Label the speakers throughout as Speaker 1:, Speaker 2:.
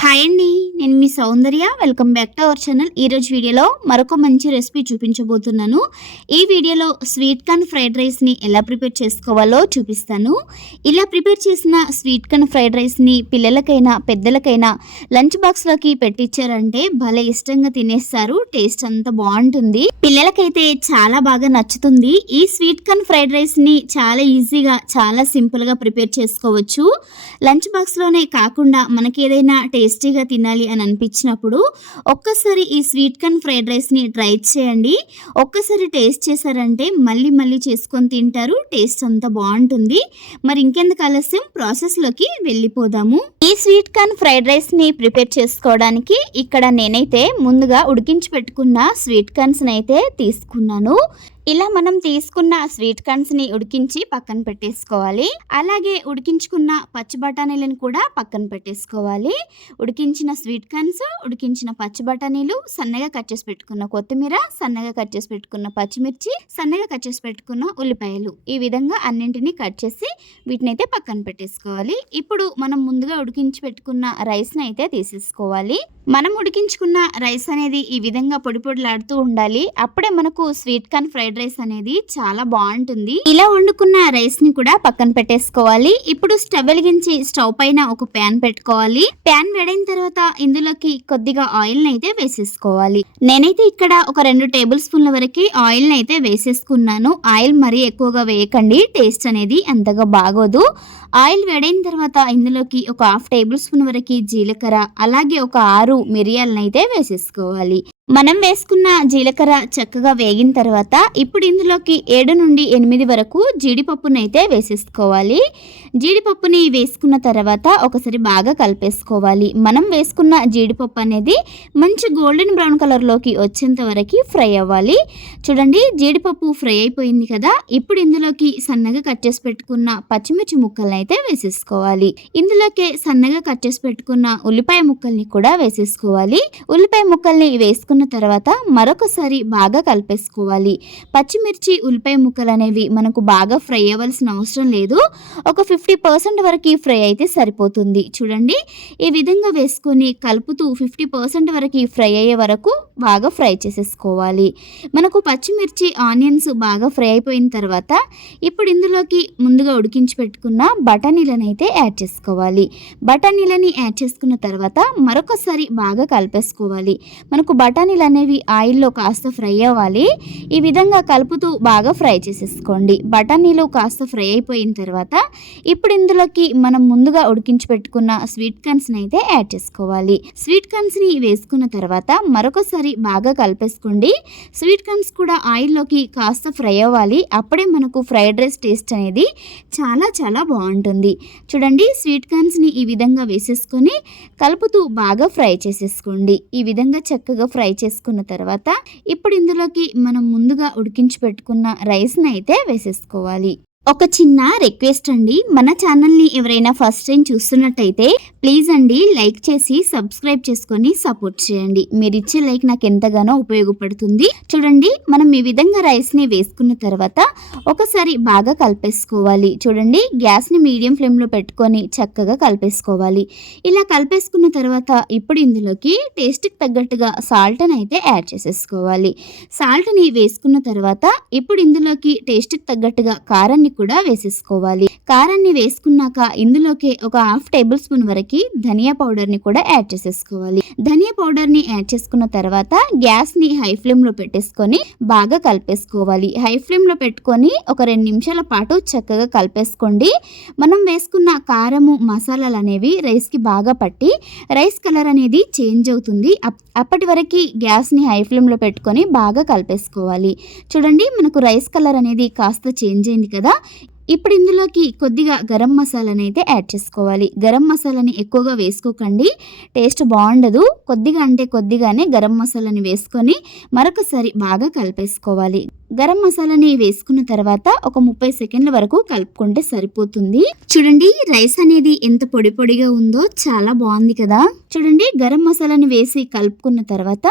Speaker 1: Hi అండి నేను మీ Soundarya. Welcome back to our channel ఈరోజు వీడియోలో మరొక మంచి రెసిపీ చూపించబోతున్నాను. ఈ వీడియోలో స్వీట్ కార్న్ ఫ్రైడ్ రైస్ని ఎలా ప్రిపేర్ చేసుకోవాలో చూపిస్తాను. ఇలా ప్రిపేర్ చేసిన స్వీట్ కార్న్ ఫ్రైడ్ రైస్ని పిల్లలకైనా పెద్దలకైనా లంచ్ బాక్స్లోకి పెట్టించారంటే భలే ఇష్టంగా తినేస్తారు. టేస్ట్ అంతా బాగుంటుంది. పిల్లలకైతే చాలా బాగా నచ్చుతుంది. ఈ స్వీట్ కార్న్ ఫ్రైడ్ రైస్ని చాలా ఈజీగా చాలా సింపుల్గా ప్రిపేర్ చేసుకోవచ్చు. లంచ్ బాక్స్లోనే కాకుండా మనకి ఏదైనా టేస్టీగా తినాలి అని అనిపించినప్పుడు ఒక్కసారి ఈ స్వీట్ కార్న్ ఫ్రైడ్ రైస్ని ట్రై చేయండి. ఒక్కసారి టేస్ట్ చేశారంటే మళ్ళీ మళ్ళీ చేసుకొని తింటారు. టేస్ట్ అంతా బాగుంటుంది. మరి ఇంకెందుకు ఆలస్యం? ప్రాసెస్లోకి వెళ్ళిపోదాము. ఈ స్వీట్ కార్న్ ఫ్రైడ్ రైస్ని ప్రిపేర్ చేసుకోవడానికి ఇక్కడ నేనైతే ముందుగా ఉడికించి పెట్టుకున్న స్వీట్ కార్న్స్ని అయితే తీసుకున్నాను. ఇలా మనం తీసుకున్న స్వీట్ కార్న్స్ని ఉడికించి పక్కన పెట్టేసుకోవాలి. అలాగే ఉడికించుకున్న పచ్చి బఠానీలను కూడా పక్కన పెట్టేసుకోవాలి. ఉడికించిన స్వీట్ కార్న్స్ ఉడికించిన పచ్చి బఠానీలు సన్నగా కట్ చేసి పెట్టుకున్న కొత్తిమీర సన్నగా కట్ చేసి పెట్టుకున్న పచ్చిమిర్చి సన్నగా కట్ చేసి పెట్టుకున్న ఉల్లిపాయలు. ఈ విధంగా అన్నింటినీ కట్ చేసి వీటిని అయితే పక్కన పెట్టేసుకోవాలి. ఇప్పుడు మనం ముందుగా ఉడికించి పెట్టుకున్న రైస్ని అయితే తీసేసుకోవాలి. మనం ఉడికించుకున్న రైస్ అనేది ఈ విధంగా పొడి పొడిలాడుతూ ఉండాలి. అప్పుడే మనకు స్వీట్ కార్న్ ఫ్రైడ్ రైస్ అనేది చాలా బాగుంటుంది. ఇలా వండుకున్న రైస్ని కూడా పక్కన పెట్టేసుకోవాలి. ఇప్పుడు స్టవ్ వెలిగించి స్టవ్ పైన ఒక ప్యాన్ పెట్టుకోవాలి. ప్యాన్ వేడైన తర్వాత ఇందులోకి కొద్దిగా ఆయిల్ అయితే వేసేసుకోవాలి. నేనైతే ఇక్కడ ఒక రెండు టేబుల్ స్పూన్ల వరకు ఆయిల్ అయితే వేసేసుకున్నాను. ఆయిల్ మరీ ఎక్కువగా వేయకండి. టేస్ట్ అనేది అంతగా బాగోదు. ఆయిల్ వేడైన తర్వాత ఇందులోకి ఒక హాఫ్ టేబుల్ స్పూన్ వరకు జీలకర్ర అలాగే ఒక ఆరు మిరియాలను అయితే వేసేసుకోవాలి. మనం వేసుకున్న జీలకర్ర చక్కగా వేగిన తర్వాత ఇప్పుడు ఇందులోకి ఏడు నుండి ఎనిమిది వరకు జీడిపప్పునైతే వేసేసుకోవాలి. జీడిపప్పుని వేసుకున్న తర్వాత ఒకసారి బాగా కలిపేసుకోవాలి. మనం వేసుకున్న జీడిపప్పు అనేది మంచి గోల్డెన్ బ్రౌన్ కలర్లోకి వచ్చేంత వరకు ఫ్రై అవ్వాలి. చూడండి జీడిపప్పు ఫ్రై అయిపోయింది కదా? ఇప్పుడు ఇందులోకి సన్నగా కట్ చేసి పెట్టుకున్న పచ్చిమిర్చి ముక్కల్ని అయితే వేసేసుకోవాలి. ఇందులోకి సన్నగా కట్ చేసి పెట్టుకున్న ఉల్లిపాయ ముక్కల్ని కూడా వేసేసుకోవాలి. ఉల్లిపాయ ముక్కల్ని వేసుకున్న తర్వాత మరొకసారి బాగా కలిపేసుకోవాలి. పచ్చిమిర్చి ఉల్లిపాయ ముక్కలు అనేవి మనకు బాగా ఫ్రై అవ్వాల్సిన అవసరం లేదు. ఒక ఫిఫ్టీ పర్సెంట్ వరకు ఫ్రై అయితే సరిపోతుంది. చూడండి ఈ విధంగా వేసుకొని కలుపుతూ ఫిఫ్టీ పర్సెంట్ వరకు ఫ్రై అయ్యే వరకు బాగా ఫ్రై చేసేసుకోవాలి. మనకు పచ్చిమిర్చి ఆనియన్స్ బాగా ఫ్రై అయిపోయిన తర్వాత ఇప్పుడు ఇందులోకి ముందుగా ఉడికించి పెట్టుకున్న బఠానీలను అయితే యాడ్ చేసుకోవాలి. బఠానీలని యాడ్ చేసుకున్న తర్వాత మరొకసారి బాగా కలిపేసుకోవాలి. మనకు బఠానీలు అనేవి ఆయిల్లో కాస్త ఫ్రై అవ్వాలి. ఈ విధంగా కలుపుతూ బాగా ఫ్రై చేసేసుకోండి. బఠానీలు కాస్త ఫ్రై అయిపోయిన తర్వాత ఇప్పుడు ఇందులోకి మనం ముందుగా ఉడికించి పెట్టుకున్న స్వీట్ కార్న్స్ని అయితే యాడ్ చేసుకోవాలి. స్వీట్ కర్న్స్ని వేసుకున్న తర్వాత మరొకసారి బాగా కలిపేసుకోండి. స్వీట్ కర్న్స్ కూడా ఆయిల్లోకి కాస్త ఫ్రై అవ్వాలి. అప్పుడే మనకు ఫ్రైడ్ రైస్ టేస్ట్ అనేది చాలా చాలా బాగుంటుంది. చూడండి స్వీట్ కార్న్స్ని ఈ విధంగా వేసేసుకొని కలుపుతూ బాగా ఫ్రై చేసేసుకోండి. ఈ విధంగా చక్కగా ఫ్రై చేసుకున్న తర్వాత ఇప్పుడు ఇందులోకి మనం ముందుగా ఉడికించి పెట్టుకున్న రైస్ని అయితే వేసేసుకోవాలి. ఒక చిన్న రిక్వెస్ట్ అండి. మన ఛానల్ని ఎవరైనా ఫస్ట్ టైం చూస్తున్నట్టయితే ప్లీజ్ అండి లైక్ చేసి సబ్స్క్రైబ్ చేసుకొని సపోర్ట్ చేయండి. మీరు ఇచ్చే లైక్ నాకు ఎంతగానో ఉపయోగపడుతుంది. చూడండి మనం ఈ విధంగా రైస్ని వేసుకున్న తర్వాత ఒకసారి బాగా కలిపేసుకోవాలి. చూడండి గ్యాస్ని మీడియం ఫ్లేమ్లో పెట్టుకొని చక్కగా కలిపేసుకోవాలి. ఇలా కలిపేసుకున్న తర్వాత ఇప్పుడు ఇందులోకి టేస్ట్కి తగ్గట్టుగా సాల్ట్ని అయితే యాడ్ చేసేసుకోవాలి. సాల్ట్ని వేసుకున్న తర్వాత ఇప్పుడు ఇందులోకి టేస్ట్కి తగ్గట్టుగా కారాన్ని కూడా వేసేసుకోవాలి. కారాన్ని వేసుకున్నాక ఇందులోకి ఒక హాఫ్ టేబుల్ స్పూన్ వరకు ధనియా పౌడర్ని కూడా యాడ్ చేసేసుకోవాలి. ధనియా పౌడర్ని యాడ్ చేసుకున్న తర్వాత గ్యాస్ని హై ఫ్లేమ్లో పెట్టేసుకొని బాగా కలిపేసుకోవాలి. హై ఫ్లేమ్లో పెట్టుకొని ఒక రెండు నిమిషాల పాటు చక్కగా కలిపేసుకోండి. మనం వేసుకున్న కారము మసాలాలు అనేవి రైస్కి బాగా పట్టి రైస్ కలర్ అనేది చేంజ్ అవుతుంది. అప్పటి వరకు గ్యాస్ని హై ఫ్లేమ్లో పెట్టుకొని బాగా కలిపేసుకోవాలి. చూడండి మనకు రైస్ కలర్ అనేది కాస్త చేంజ్ అయింది కదా. ఇప్పుడు ఇందులోకి కొద్దిగా గరం మసాలాని అయితే యాడ్ చేసుకోవాలి. గరం మసాలాని ఎక్కువగా వేసుకోకండి. టేస్ట్ బాగుండదు. కొద్దిగా అంటే కొద్దిగానే గరం మసాలాని వేసుకొని మరొకసారి బాగా కలిపేసుకోవాలి. గరం మసాలాని వేసుకున్న తర్వాత ఒక ముప్పై సెకండ్ల వరకు కలుపుకుంటే సరిపోతుంది. చూడండి రైస్ అనేది ఎంత పొడి పొడిగా ఉందో చాలా బాగుంది కదా. చూడండి గరం మసాలాని వేసి కలుపుకున్న తర్వాత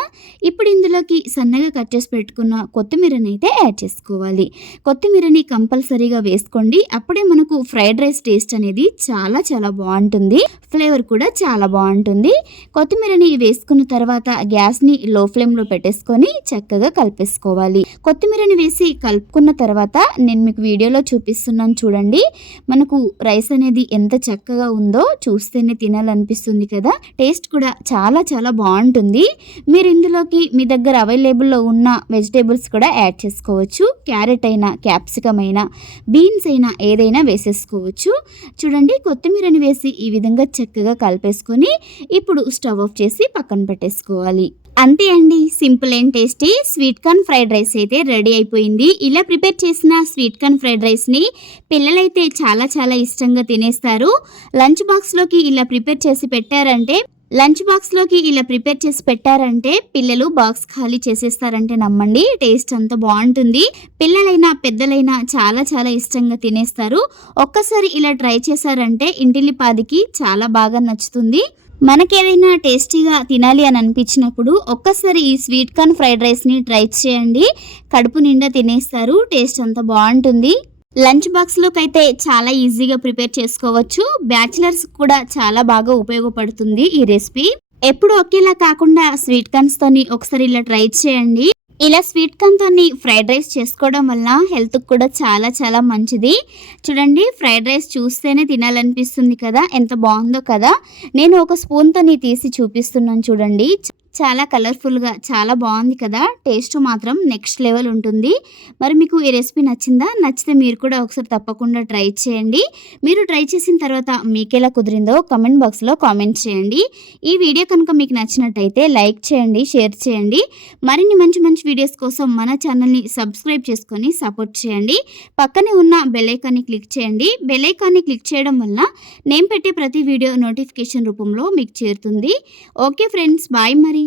Speaker 1: ఇప్పుడు ఇందులోకి సన్నగా కట్ చేసి పెట్టుకున్న కొత్తిమీరని అయితే యాడ్ చేసుకోవాలి. కొత్తిమీరని కంపల్సరీగా వేసుకోండి. అప్పుడే మనకు ఫ్రైడ్ రైస్ టేస్ట్ అనేది చాలా చాలా బాగుంటుంది. ఫ్లేవర్ కూడా చాలా బాగుంటుంది. కొత్తిమీరని వేసుకున్న తర్వాత గ్యాస్ని లో ఫ్లేమ్లో పెట్టేసుకొని చక్కగా కలిపేసుకోవాలి. కొత్తిమీరని వేసి కలుపుకున్న తర్వాత నేను మీకు వీడియోలో చూపిస్తున్నాను చూడండి. మనకు రైస్ అనేది ఎంత చక్కగా ఉందో చూస్తేనే తినాలనిపిస్తుంది కదా. టేస్ట్ కూడా చాలా చాలా బాగుంటుంది. మీరు ఇందులోకి మీ దగ్గర అవైలబుల్లో ఉన్న వెజిటేబుల్స్ కూడా యాడ్ చేసుకోవచ్చు. క్యారెట్ అయినా క్యాప్సికమ్ అయినా బీన్స్ అయినా ఏదైనా వేసేసుకోవచ్చు. చూడండి కొత్తిమీరని వేసి ఈ విధంగా చక్కగా కలిపేసుకొని ఇప్పుడు స్టవ్ ఆఫ్ చేసి పక్కన పెట్టేసుకోవాలి. అంతే అండి. Simple and tasty sweet corn fried rice అయితే రెడీ అయిపోయింది. ఇలా ప్రిపేర్ చేసిన స్వీట్ కార్న్ ఫ్రైడ్ రైస్ని పిల్లలైతే చాలా చాలా ఇష్టంగా తినేస్తారు. లంచ్ బాక్స్లోకి ఇలా ప్రిపేర్ చేసి పెట్టారంటే లంచ్ బాక్స్లోకి ఇలా ప్రిపేర్ చేసి పెట్టారంటే పిల్లలు బాక్స్ ఖాళీ చేసేస్తారంటే నమ్మండి. టేస్ట్ అంత బాగుంటుంది. పిల్లలైనా పెద్దలైనా చాలా చాలా ఇష్టంగా తినేస్తారు. ఒక్కసారి ఇలా ట్రై చేశారంటే ఇంటిల్లిపాదికి చాలా బాగా నచ్చుతుంది. మనకేదైనా టేస్టీగా తినాలి అని అనిపించినప్పుడు ఒక్కసారి ఈ స్వీట్ కార్న్ ఫ్రైడ్ రైస్ని ట్రై చేయండి. కడుపు నిండా తినేస్తారు. టేస్ట్ అంత బాగుంటుంది. లంచ్ బాక్స్లోకి అయితే చాలా ఈజీగా ప్రిపేర్ చేసుకోవచ్చు. బ్యాచిలర్స్ కూడా చాలా బాగా ఉపయోగపడుతుంది ఈ రెసిపీ. ఎప్పుడు ఒకేలా కాకుండా స్వీట్ కార్న్స్తోని ఒకసారి ఇలా ట్రై చేయండి. ఇలా స్వీట్ కార్న్తోని ఫ్రైడ్ రైస్ చేసుకోవడం వల్ల హెల్త్కి కూడా చాలా చాలా మంచిది. చూడండి ఫ్రైడ్ రైస్ చూస్తేనే తినాలనిపిస్తుంది కదా ఎంత బాగుందో కదా. నేను ఒక స్పూన్తోని తీసి చూపిస్తున్నాను చూడండి. చాలా కలర్ఫుల్గా చాలా బాగుంది కదా? టేస్ట్ మాత్రం నెక్స్ట్ లెవెల్ ఉంటుంది. మరి మీకు ఈ రెసిపీ నచ్చిందా? నచ్చితే మీరు కూడా ఒకసారి తప్పకుండా ట్రై చేయండి. మీరు ట్రై చేసిన తర్వాత మీకు ఎలా కుదిరిందో కామెంట్ బాక్స్లో కామెంట్ చేయండి. ఈ వీడియో కనుక మీకు నచ్చినట్టయితే లైక్ చేయండి షేర్ చేయండి. మరిన్ని మంచి మంచి వీడియోస్ కోసం మన ఛానల్ని సబ్స్క్రైబ్ చేసుకొని సపోర్ట్ చేయండి. పక్కనే ఉన్న బెల్లైకాన్ని క్లిక్ చేయండి. బెల్లైకాన్ని క్లిక్ చేయడం వల్ల నేను పెట్టే ప్రతి వీడియో నోటిఫికేషన్ రూపంలో మీకు చేరుతుంది. ఓకే ఫ్రెండ్స్ బాయ్ మరి.